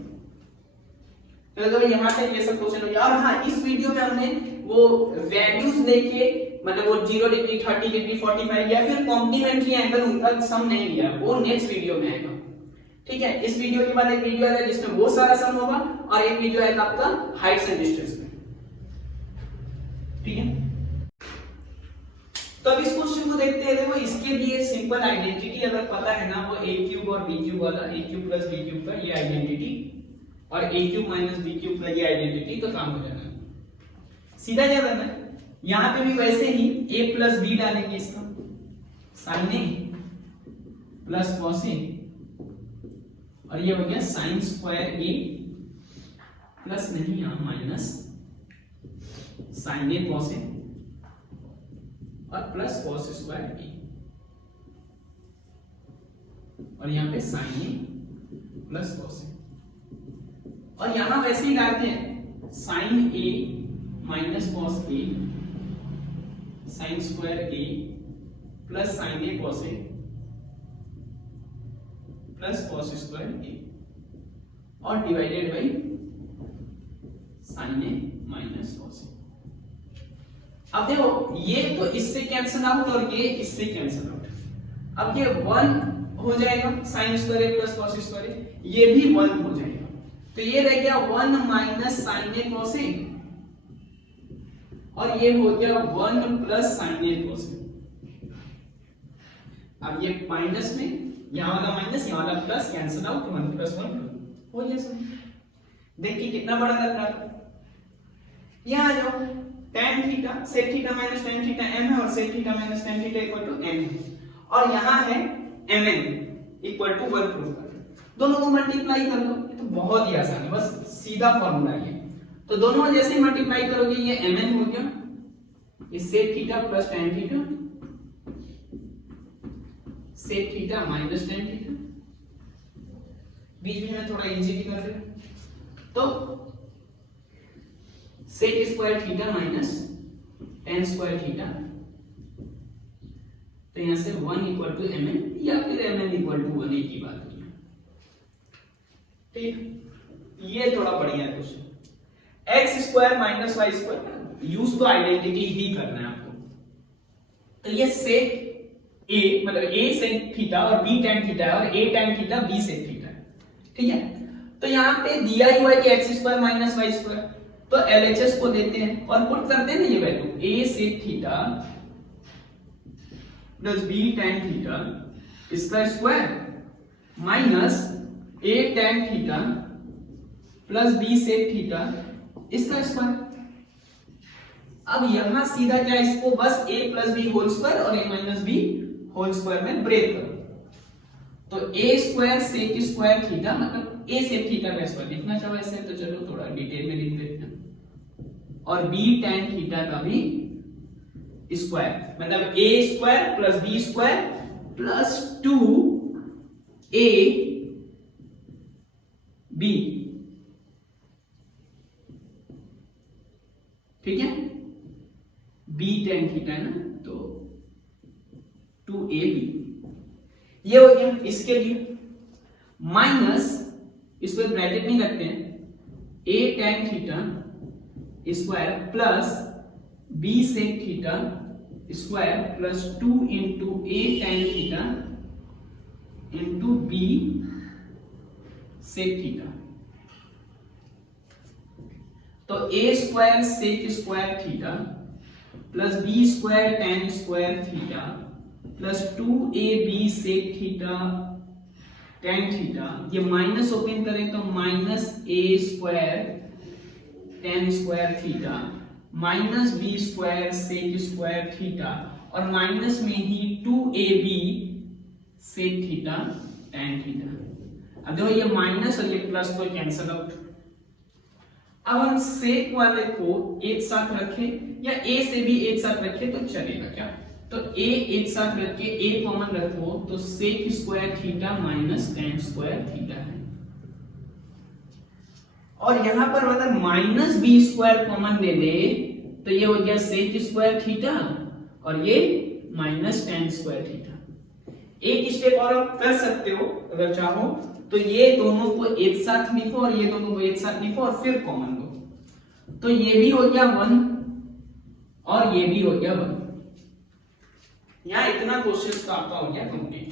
तो यहाँ से ये सब क्वेश्चन हो गया। और हाँ, इस वीडियो में हमने वो वैल्यूज लेके, मतलब वो 0 डिग्री 30 डिग्री 45 या फिर कॉम्प्लीमेंट्री एंगल उनका सम नहीं लिया, वो नेक्स्ट वीडियो में आएगा, ठीक है। इस वीडियो के बाद एक वीडियो आएगा जिसमें वो सारा सम होगा, और एक वीडियो आएगा आपका हाइट्स एंड डिस्टेंस में, ठीक है। तो अब इस क्वेश्चन को देखते हैं। देखो इसके लिए सिंपल आइडेंटिटी अगर पता है ना, वो a क्यूब और b क्यूब वाला, a cube plus b cube का ये आइडेंटिटी, और a cube minus b cube का ये आइडेंटिटी, तो काम हो जाना है। सीधा क्या करना है, यहां पे भी वैसे ही a प्लस b डालेंगे, इसका sine a plus cos a, और ये हो गया साइन स्क्वायर a प्लस नहीं यहां minus sine a cos a और प्लस कॉस स्क्वायर a, और यहां पे sine a plus cos a, और यहां वैसे ही डालते हैं sine a minus cos a sine square a plus sine a cos a plus cos square a, और divided by sine a minus cos a। अब देखो ये तो इससे कैंसिल आउट और ये इससे कैंसिल आउट, अब ये 1 हो जाएगा sign square a plus cos square a, ये भी 1 हो जाएगा, तो ये रह गया 1 minus sine a cos a, और ये हो गया 1 plus sine a cos a। अब ये माइनस में यहां वाला माइनस यहां वाला प्लस, कैंसिल आउट, 1 प्लस 1 हो गया सब। देखिए कितना बड़ा लग रहा है, यहां आ जाओ, tan theta sec theta minus tan theta m है, और sec theta minus tan theta equal to m है, और यहां है mn इक्वल टू 1 प्रूव कर, दोनों को मल्टीप्लाई कर लो, ये तो बहुत ही आसान है, बस सीधा फॉर्मूला है। तो दोनों जैसे ही मल्टीप्लाई करोगे ये mn हो गया, ये sec theta plus tan theta, sec theta minus tan theta, बीच में थोड़ा इजी भी कर दे, तो sec square theta minus tan square theta, तो यहां से 1 इक्वल टू mn या फिर mn इक्वल टू 1, एक ही बात है, ठीक। ये थोड़ा बढ़िया question, x square minus y square, use तो आइडेंटिटी ही करना है आपको। तो ये sec a मतलब a sec थीटा और b tan थीटा है, और a tan theta b sec theta है, ठीक है। तो यहां पे दिया ही हुआ है कि x square minus y square, तो LHS को लेते हैं और पुट करते हैं ना ये value, a sec theta plus b tan theta इसका square minus a tan theta plus b sec theta इसका स्क्वायर। अब यहां सीधा क्या, इसको बस a plus b whole square और a minus b whole square में ब्रेक करो, तो a square sec square theta मतलब a sec थीटा का स्क्वायर लिखना चाहो ऐसे, तो चलो थोड़ा डिटेल में लिख देते हैं, और b tan थीटा का भी स्क्वायर मतलब a square plus b square plus 2a b, ठीक है। b tan थीटा है ना, तो 2ab ये हो गया। इसके लिए माइनस, इसको ब्रैकेट नहीं रखते हैं, a tan theta square plus b sec theta square plus 2 into A tan theta into B sec theta. तो A square sec square theta plus B square tan square theta plus 2ab sec theta tan theta, ये माइनस ओपन करें तो minus A square tan square theta minus B square sec square theta और माइनस में ही 2ab sec theta tan theta. अब देखो ये माइनस और ये प्लस तो कैंसिल आउट। अब हम सेक वाले को एक साथ रखें या ए से भी एक साथ रखें तो चलेगा क्या? तो ए एक साथ रख के ए कॉमन रखो तो sec square theta minus tan square theta है। और यहां पर अगर माइनस बी स्क्वायर कॉमन ले ले तो ये हो गया सेक स्क्वायर थीटा और ये माइनस टेन स्क्वायर थीटा। एक स्टेप और आप कर सकते हो अगर चाहो तो ये दोनों को एक साथ लिखो और ये दोनों को एक साथ लिखो और फिर कॉमन लो। तो ये भी हो गया 1 और ये भी हो गया 1। यहाँ इतना क्वेश्चन तो आपका हो गया कंप्लीट।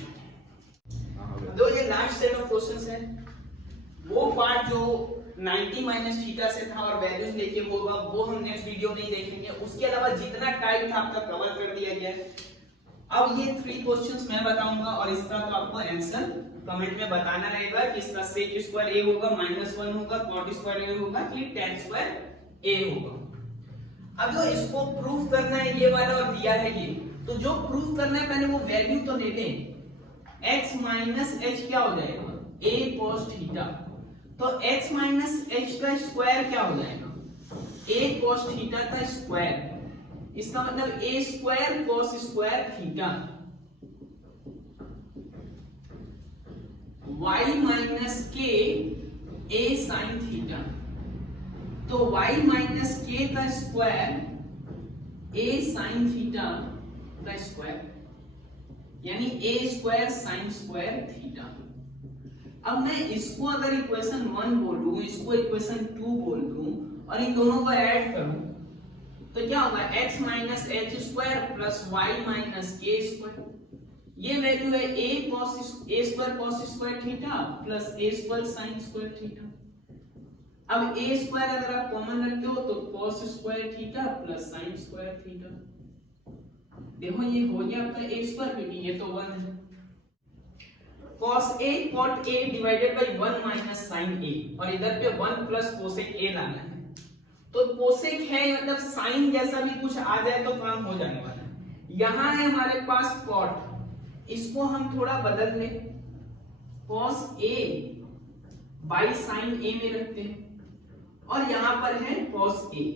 दो ये लास्ट सेट ऑफ क्वेश्चंस है, वो पार्ट जो 90 माइनस थीटा से था और वैल्यूज लेके होगा वो हम नेक्स्ट वीडियो में ही देखेंगे। उसके अलावा जितना टाइम था आपका कवर कर दिया गया है। अब ये 3 क्वेश्चंस मैं बताऊंगा और इसका तो आपको आंसर कमेंट में बताना रहेगा कि इसका सेक स्क्वायर ए होगा -1 होगा, कॉट स्क्वायर ए होगा कि टेन स्क्वायर ए होगा। अब जो इसको प्रूफ करना है ये वाला और दिया है ये, तो जो प्रूफ करना है पहले वो वैल्यू तो ले लें। x माइनस एच क्या हो जाएगा? a cos theta. तो x माइनस एच का स्क्वायर क्या हो जाएगा? a cos थीटा का स्क्वायर। इसका मतलब a square cos square theta y minus k a sin theta. तो y माइनस k का स्क्वायर a sin थीटा का स्क्वायर यानी a square sin square theta. अब मैं इसको अगर इक्वेशन 1 बोलूं, इसको इक्वेशन 2 बोल दूं और इन दोनों को ऐड करूं तो क्या होगा? x minus h square plus y minus k square. ये वैल्यू है a square cos square theta plus a square sin square theta. अब a स्क्वायर अगर आप कॉमन रखते हो तो cos square theta plus sin square theta. देखो ये हो गया आपका a स्क्वायर क्योंकि ये तो 1 है। cos a cot a divided by 1 minus sin a और इधर पे 1 प्लस cosec a लाना है। तो cosec है मतलब sin जैसा भी कुछ आ जाए तो काम हो जाने वाला है। यहां है हमारे पास cot, इसको हम थोड़ा बदल लें, cos a by sin a में रखते हैं और यहां पर है cos a।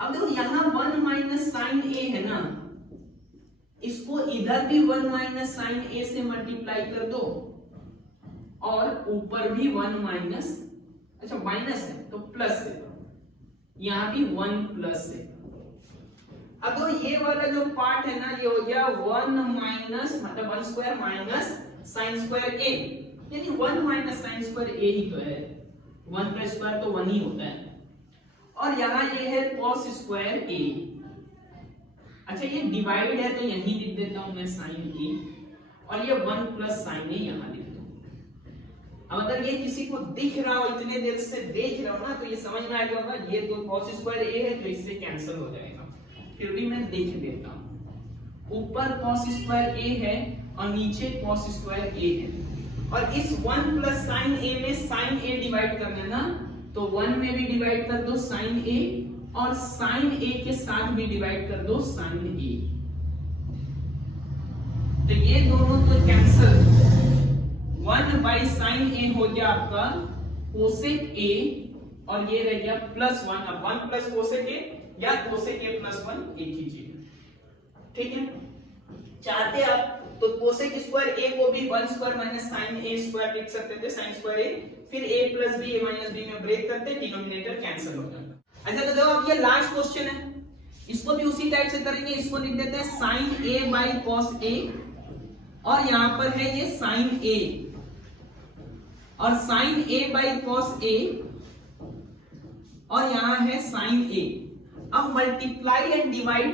अब देखो यहां 1 माइनस sin a है ना, इसको इधर भी 1 माइनस sin a से मल्टीप्लाई कर दो और ऊपर भी 1 माइनस, अच्छा माइनस है तो प्लस है, यहां भी 1 प्लस है। अब तो ये वाला जो पार्ट है ना ये हो गया 1 माइनस मतलब 1 square minus sin square a, यानी 1 माइनस sin स्क्वायर a ही तो है। 1 का स्क्वायर तो 1 ही होता है। और यहाँ ये है cos स्क्वायर a। अच्छा ये डिवाइड है तो यहीं लिख देता हूं मैं sin a और ये 1 प्लस sin a यहां लिख दो। अब अगर ये किसी को दिख रहा हो, इतने देर से देख रहा हो ना, तो ये समझ में आ गया होगा ये तो cos स्क्वायर a है तो इससे कैंसिल हो जाएगा। फिर भी मैं देख देता हूं, ऊपर cos स्क्वायर a है और नीचे cos स्क्वायर a है और इस 1 प्लस sin a में sin a डिवाइड करना ना, तो 1 में भी डिवाइड कर दो sin a और sin a के साथ भी डिवाइड कर दो sin a। तो ये दोनों तो कैंसिल, 1 बाई sin a हो गया आपका cosec a और ये रह गया प्लस 1। अब 1 प्लस cosec a या cosec a प्लस 1 एक ही चीज, ठीक है। चाहते आप तो cosec स्क्वायर a को भी 1 square minus sin a square लिख सकते थे, sin स्क्वायर a, फिर a plus b a minus b में ब्रेक करते, डिनोमिनेटर कैंसिल हो जाता। अच्छा तो देखो अब ये लास्ट क्वेश्चन है, इसको भी उसी टाइप से करेंगे। इसको लिख देते हैं sin a by cos a और यहां पर है ये sin a और sin a by cos a और यहां है sin a। अब मल्टीप्लाई एंड डिवाइड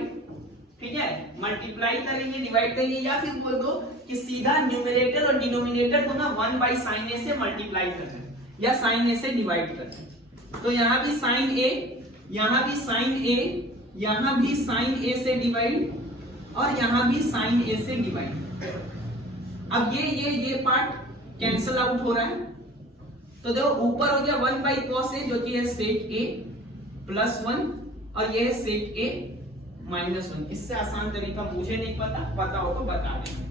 ठीक है, मल्टीप्लाई करेंगे, डिवाइड करेंगे, या फिर बोल दो कि सीधा न्यूमरेटर और डिनोमिनेटर को ना 1 बाई साइन ए से मल्टीप्लाई करना है या साइन ए से डिवाइड करना है। तो यहां भी साइन ए, यहां भी साइन ए, यहां भी साइन ए से डिवाइड और यहां भी साइन ए से डिवाइड। अब ये पार्ट कैंसल आउट हो रहा है, तो देखो ऊपर हो गया 1 बाई कॉस ए जो कि है सेक ए प्लस 1 और ये है सेक ए माइनस 1। इससे आसान तरीका मुझे नहीं पता हो तो बता देंगे।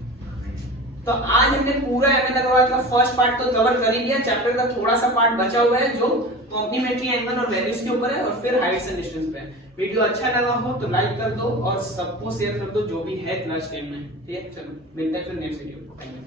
तो आज हमने पूरा एमएन अग्रवाल का फर्स्ट पार्ट तो कवर कर ही लिया। चैप्टर का थोड़ा सा पार्ट बचा हुआ है जो कॉम्प्लीमेंट्री एंगल और वैल्यूज के ऊपर है और फिर हाइट्स एंड डिस्टेंस पे है। वीडियो अच्छा लगा हो तो लाइक कर दो और सबको शेयर कर दो जो भी है क्लास 10 में। ठीक है, चलो मिलते हैं फिर नेक्स्ट वीडियो। Thank you.